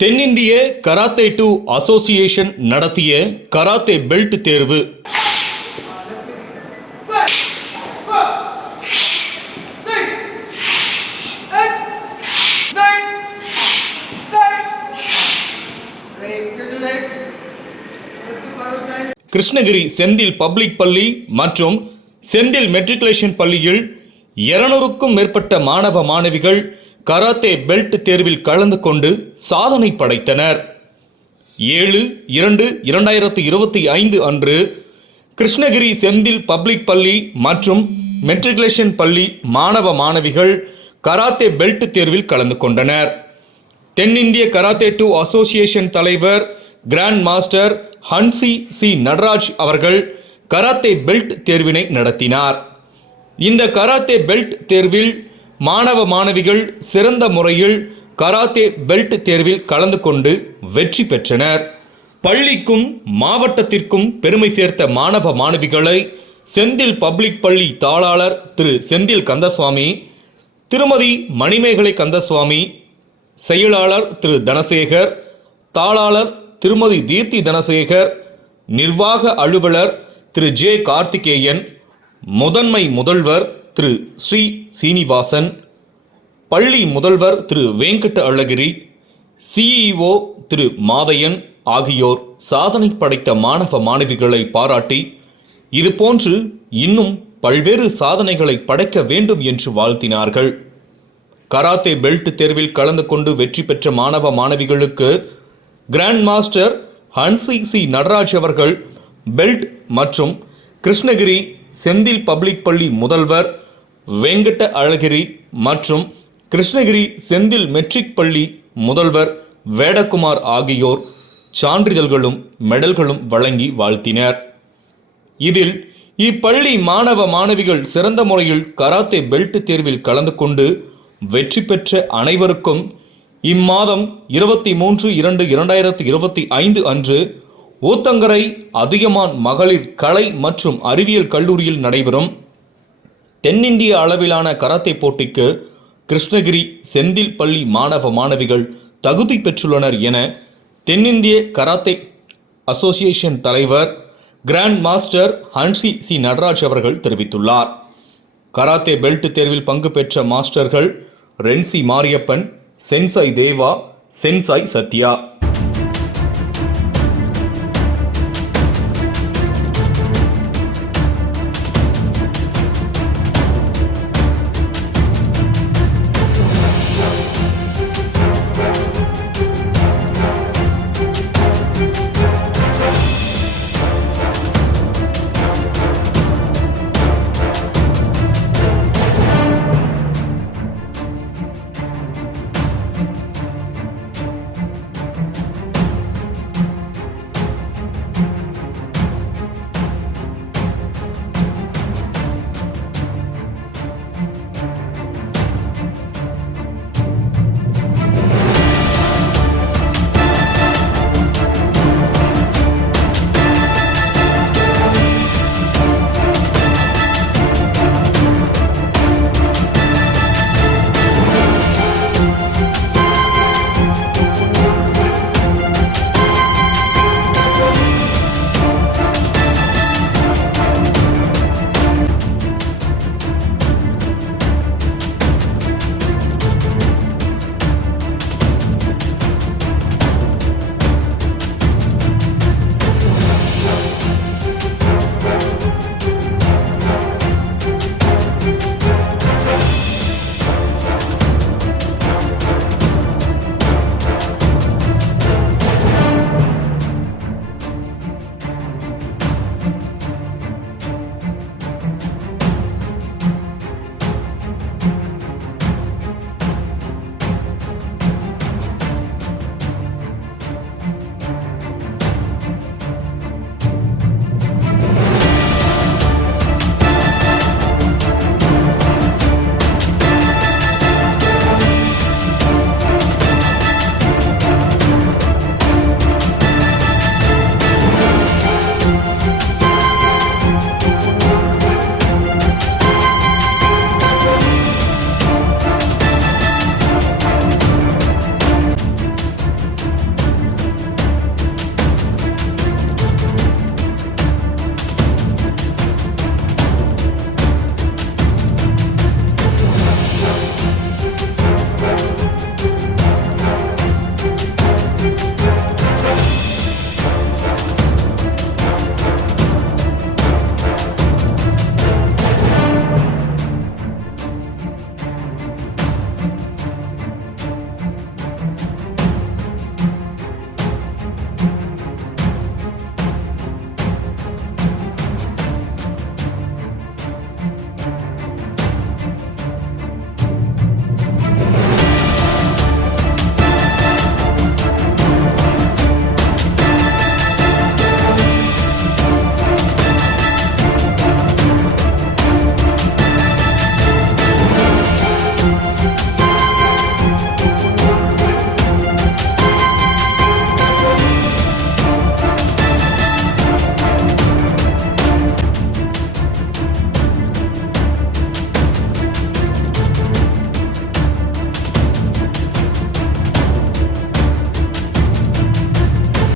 தென்னிந்திய karate 2 association நடத்திய karate belt தேர்வு. கிருஷ்ணகிரி செந்தில் பப்ளிக் பள்ளி மற்றும் செந்தில் மெட்ரிகுலேஷன் பள்ளியில் 200க்கும் மேற்பட்ட மாணவ மாணவிகள் கராத்தே பெல்ட் தேர்வில் கலந்து கொண்டு சாதனை படைத்தனர். 7/2/2025 அன்று கிருஷ்ணகிரி செந்தில் பப்ளிக் பள்ளி மற்றும் மெட்ரிகுலேஷன் பள்ளி மாணவ மாணவிகள் கராத்தே பெல்ட் தேர்வில் கலந்து கொண்டனர். தென்னிந்திய கராத்தே 2 அசோசியேஷன் தலைவர் கிராண்ட் மாஸ்டர் ஹன்சி சி நடராஜ் அவர்கள் கராத்தே பெல்ட் தேர்வினை நடத்தினார். இந்த கராத்தே பெல்ட் தேர்வில் மாணவ மாணவிகள் சிறந்த முறையில் கராத்தே பெல்ட் தேர்வில் கலந்து கொண்டு வெற்றி பெற்றனர். பள்ளிக்கும் மாவட்டத்திற்கும் பெருமை சேர்த்த மாணவ மாணவிகளை செந்தில் பப்ளிக் பள்ளி தாளாளர் திரு செந்தில் கந்தசுவாமி, திருமதி மணிமேகலை கந்தசுவாமி, செயலாளர் திரு தனசேகர், தாளாளர் திருமதி தீப்தி தனசேகர், நிர்வாக அலுவலர் திரு ஜே கார்த்திகேயன், முதன்மை முதல்வர் திரு ஸ்ரீ சீனிவாசன், பள்ளி முதல்வர் திரு வெங்கட அழகிரி, சிஇஓ திரு மாதையன் ஆகியோர் சாதனை படைத்த மாணவ மாணவிகளை பாராட்டி இதுபோன்று இன்னும் பல்வேறு சாதனைகளை படைக்க வேண்டும் என்று வாழ்த்தினார்கள். கராத்தே பெல்ட் தேர்வில் கலந்து கொண்டு வெற்றி பெற்ற மாணவ மாணவிகளுக்கு கிராண்ட் மாஸ்டர் ஹன்சி சி நடராஜ் அவர்கள் பெல்ட் மற்றும் கிருஷ்ணகிரி செந்தில் பப்ளிக் பள்ளி முதல்வர் வெங்கட அழகிரி மற்றும் கிருஷ்ணகிரி செந்தில் மெட்ரிக் பள்ளி முதல்வர் வேடகுமார் ஆகியோர் சான்றிதழ்களும் மெடல்களும் வழங்கி வாழ்த்தினர். இதில் இப்பள்ளி மாணவ மாணவிகள் சிறந்த முறையில் கராத்தே பெல்ட் தேர்வில் கலந்து கொண்டு வெற்றி பெற்ற அனைவருக்கும் இம்மாதம் 23/2/2025 அன்று ஊத்தங்கரை அதியமான் மகளிர் கலை மற்றும் அறிவியல் கல்லூரியில் நடைபெறும் தென்னிந்திய அளவிலான கராத்தே போட்டிக்கு கிருஷ்ணகிரி செந்தில் பள்ளி மாணவ மாணவிகள் தகுதி பெற்றுள்ளனர் என தென்னிந்திய கராத்தே அசோசியேஷன் தலைவர் கிராண்ட் மாஸ்டர் ஹன்சி சி நடராஜ் அவர்கள் தெரிவித்துள்ளார். கராத்தே பெல்ட் தேர்வில் பங்கு பெற்ற மாஸ்டர்கள் ரென்சி மாரியப்பன், சென்சாய் தேவா, சென்சாய் சத்யா.